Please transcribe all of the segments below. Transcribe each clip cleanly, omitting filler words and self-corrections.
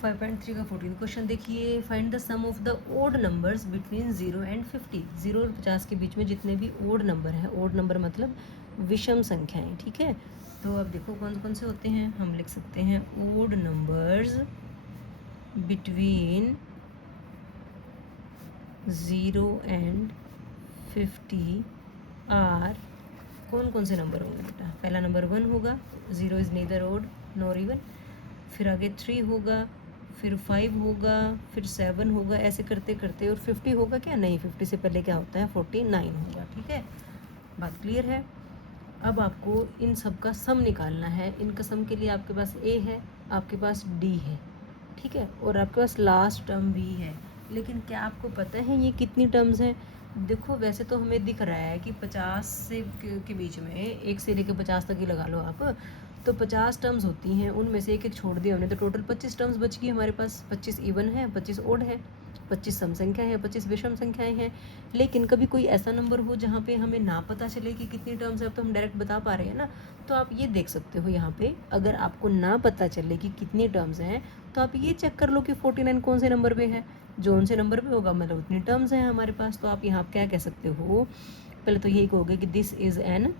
5.3 का 14 क्वेश्चन देखिए, find the sum of the odd numbers between 0 and 50। 0 और 50 के बीच में जितने भी ओड नंबर हैं, ओड नंबर मतलब विषम संख्याएं, ठीक है। तो अब देखो कौन कौन से होते हैं, हम लिख सकते हैं odd numbers between 0 and 50 are, कौन कौन से नंबर होंगे बेटा। पहला नंबर 1 होगा, 0 is neither odd nor even, फिर आगे 3 होगा, फिर 5 होगा, फिर 7 होगा, ऐसे करते करते, और 50 होगा क्या, नहीं 50 से पहले क्या होता है 49 होगा, ठीक है। बात क्लियर है। अब आपको इन सब का सम निकालना है। इनका सम के लिए आपके पास a है, आपके पास d है, ठीक है, और आपके पास लास्ट टर्म भी है। लेकिन क्या आपको पता है ये कितनी टर्म्स हैं। देखो वैसे तो हमें दिख रहा है कि 50 से के बीच में 1 से लेकर 50 तक ही लगा लो आप, तो 50 टर्म्स होती हैं, उनमें से एक एक छोड़ दिया हमने, तो टोटल 25 टर्म्स बच गई हमारे पास। 25 इवन है, 25 ओड है, 25 सम संख्या है, 25 विषम संख्याएं हैं। लेकिन कभी कोई ऐसा नंबर हो जहाँ पे हमें ना पता चले कि कितनी टर्म्स है, अब तो हम डायरेक्ट बता पा रहे हैं ना, तो आप ये देख सकते हो यहाँ पे, अगर आपको ना पता चले कि कितनी टर्म्स हैं, तो आप ये चेक कर लो कि 49 कौन से नंबर पे है। जो उनसे नंबर पे होगा मतलब उतनी टर्म्स हैं हमारे पास। तो आप यहाँ क्या कह सकते हो, पहले तो यही कहोगे कि this is an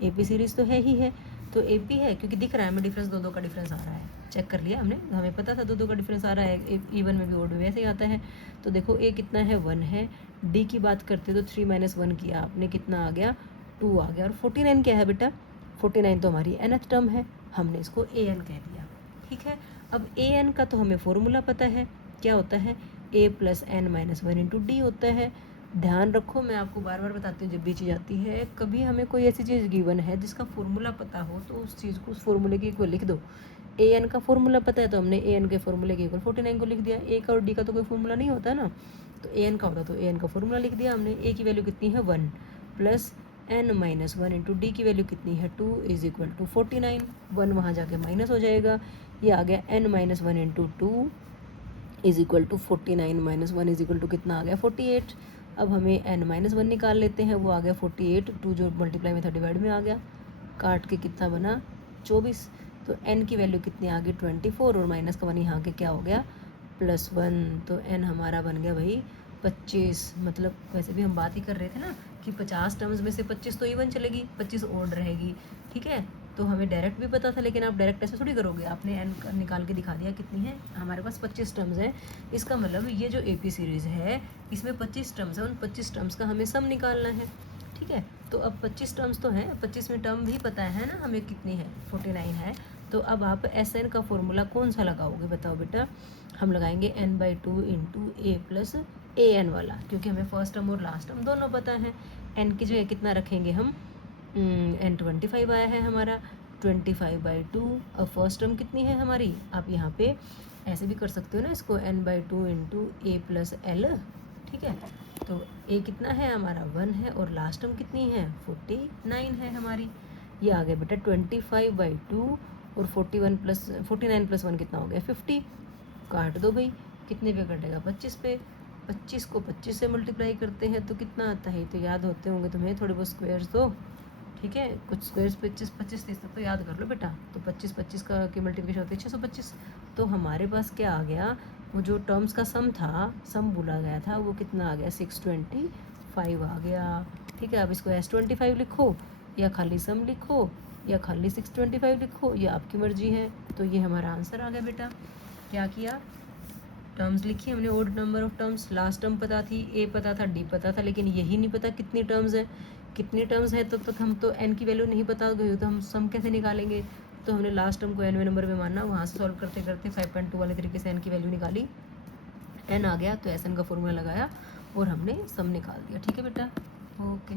AP series तो है ही है, तो AP है क्योंकि दिख रहा है हमें डिफरेंस, दो का डिफरेंस आ रहा है, चेक कर लिया हमने, हमें पता था दो का डिफरेंस आ रहा है, इवन में भी ओड में वैसे ही आता है। तो देखो A कितना है 1 है, D की बात करते तो 3 - 1 किया आपने, कितना आ गया 2 आ गया, और 49 क्या है बेटा, 49 तो हमारी nth टर्म है, हमने इसको AN कह दिया, ठीक है। अब AN का तो हमें फॉर्मूला पता है, क्या होता है A + n - 1 × D होता है। ध्यान रखो, मैं आपको बार बार बताती हूँ जब भी चीज़ आती है, कभी हमें कोई ऐसी चीज़ गिवन है जिसका फॉर्मूला पता हो तो उस चीज़ को, उस फॉर्मूले के इक्वल लिख दो। AN का फॉर्मूला पता है तो हमने AN के फॉर्मूले के इक्वल 49 को लिख दिया। A का और D का तो कोई फॉर्मूला नहीं होता ना, तो AN का होता तो AN का फॉर्मूला लिख दिया हमने। A की वैल्यू कितनी है 1 + n - 1 × D की वैल्यू कितनी है 2 = 49। 1 वहाँ जाके माइनस हो जाएगा, ये आ गया n - 1 × 2 = 49 - 1 = कितना आ गया 48। अब हमें n - 1 निकाल लेते हैं, वो आ गया 48, 2 जो मल्टीप्लाई में था डिवाइड में आ गया, काट के कितना बना 24। तो n की वैल्यू कितनी आ गई 24, और माइनस का 1 यहाँ के क्या हो गया +1, तो n हमारा बन गया भाई 25। मतलब वैसे भी हम बात ही कर रहे थे ना कि 50 टर्म्स में से 25 तो इवन चलेगी, 25 ओड रहेगी, ठीक है। तो हमें डायरेक्ट भी पता था, लेकिन आप डायरेक्ट ऐसे थोड़ी करोगे, आपने एन निकाल के दिखा दिया कितनी है हमारे पास 25 टर्म्स है। इसका मतलब ये जो AP सीरीज़ है इसमें 25 टर्म्स है, उन 25 टर्म्स का हमें सम निकालना है, ठीक है। तो अब 25 टर्म्स तो हैं, 25 में टर्म भी पता है ना हमें कितनी है 49 है। तो अब आप SN का फॉर्मूला कौन सा लगाओगे बताओ बेटा। हम लगाएंगे n/2 × A + AN वाला, क्योंकि हमें फर्स्ट टर्म और लास्ट टर्म दोनों पता है। n की जगह कितना रखेंगे हम, n 25 आया है हमारा, 25/2। अब फर्स्ट टर्म कितनी है हमारी, आप यहाँ पे ऐसे भी कर सकते हो ना इसको, n/2 × A + L, ठीक है। तो A कितना है हमारा 1 है, और लास्ट टर्म कितनी है 49 है हमारी। ये आ गया बेटा 25/2, और 49 + 1 कितना हो गया 50। काट दो भाई, कितने पे कटेगा 25 पे, 25 को 25 से मल्टीप्लाई करते हैं तो कितना आता है, तो याद होते होंगे तुम्हें थोड़े बहुत स्क्वायर्स तो, ठीक है। कुछ स्क्वायर्स 25 25 30 तक तो याद कर लो बेटा। तो 25 25 का की मल्टीप्लिकेशन होती है 625। तो हमारे पास क्या आ गया, वो जो टर्म्स का सम था, सम बोला गया था, वो कितना आ गया 625 आ गया, ठीक है। अब इसको S25 लिखो, या खाली सम लिखो, या खाली 625 लिखो, ये आपकी मर्जी है। तो ये हमारा आंसर आ गया बेटा। क्या किया, टर्म्स लिखी हमने, odd number of terms, last term पता थी, A पता था, D पता था, लेकिन यही नहीं पता कितनी टर्म्स है। कितनी टर्म्स है तो तक हम तो n की वैल्यू नहीं पता गई, तो हम सम कैसे निकालेंगे। तो हमने लास्ट टर्म को nवें नंबर पे माना, वहाँ से सॉल्व करते करते 5.2 वाले तरीके से n की वैल्यू निकाली, n आ गया तो SN का फॉर्मूला लगाया और हमने सम निकाल दिया, ठीक है बेटा। ओके।